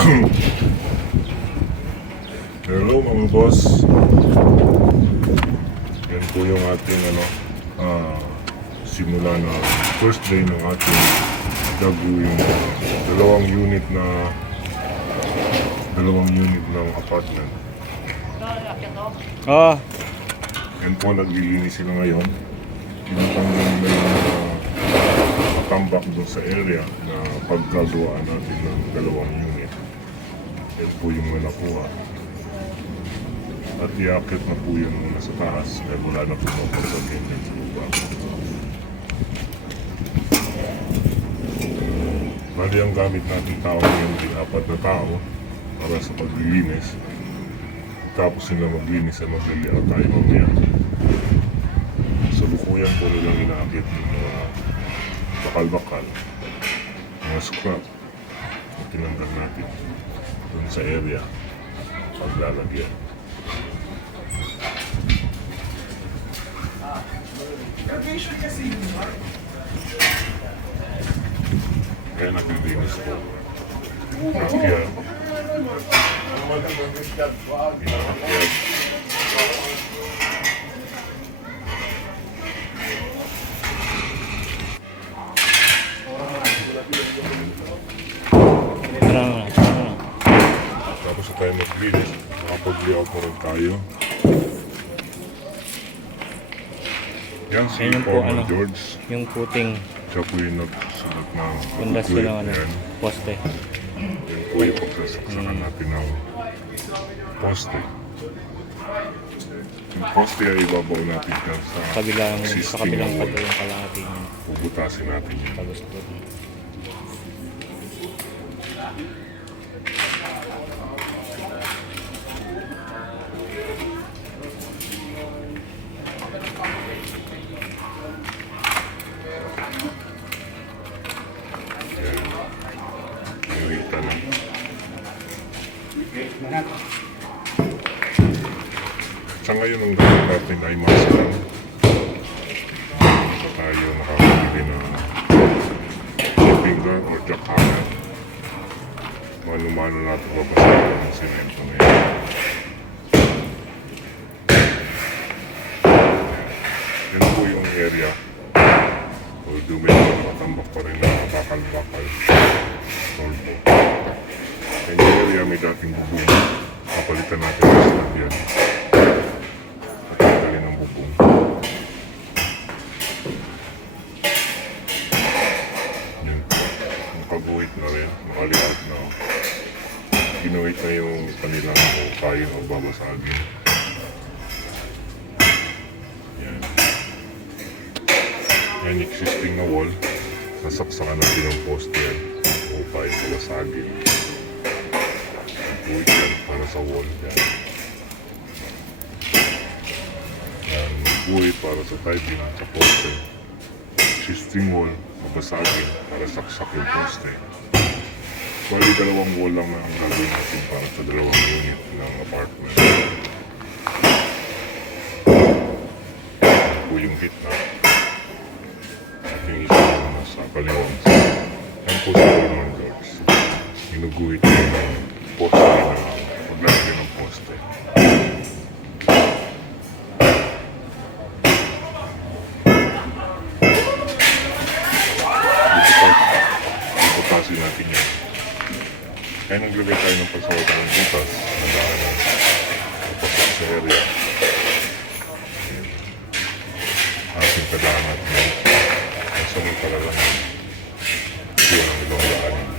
Hello mga boss. Yan po yung ating simula na first day ng ating gagawin dalawang unit ng apartment. Yan po, naglilinis sila ngayon. Tinatanggal nila yung tambak doon sa area na pagkagawaan natin ng dalawang unit. Yan po yung nakuha. At iakit na po yun muna sa taas kaya wala na po mapasagin yan sa lupa. Bali ang gamit natin tao ngayon ay 4 na tao para sa paglilinis. Tapos sila maglinis ay magliliaw tayo mamaya. Sa lukuyan po nilang inaakit yung mga bakal-bakal, mga scrap na tinanggal natin dun sa area paglalagyan. Kaya naglilinis po. Nakakyan. Tapos na tayo maglinis, makapag-layout na rin tayo. Yan si Former George. Yung puting Siya po yung nagsulat ng pundasyon ng poste. Yan po yung pagsasaksakan natin ng poste. Yung poste ay ibabaw natin dyan sa Kabilang wall. pato yung kalahati niya. Bubutasin natin yun. Pagustot. Sa ngayon ang gamit natin ay mask. So tayo nakakabili na finger or jackhammer. Mano-mano natin babasahin ng semento na yan. Yan po yung area. Although may nakatambak pa rin na bakal-bakal. Solvo. Yan yung area may dating bubong. Kapalitan natin ang slab yan. Patanggalin ang bubong. Yan po. Nakaguhit na rin. Nakalihat na. Ginuhit na yung kanilang kain o babasagin. Yan. Yan existing na wall. Nasaksakan natin ang poste upay babasagin. Buhit yan para sa wall yan. Yan, buhit para sa piping sa poste. Existing wall, mabasagin para saksak yung poste. Bali dalawang wall lang na ang gagawin natin para sa dalawang unit ng apartment. Yan po yung hit na. At yung isa na nasa kaliwang sa. Yan po sa Former George. Ginuguhit yung poste na paglagay ng poste. Butasin natin yan. Kaya naglagay tayo ng pagsawat ng butas na daanan papasok sa area. Ating kadaan natin yan. Ang samantala lang yan. Ito yan ang ibang daanin.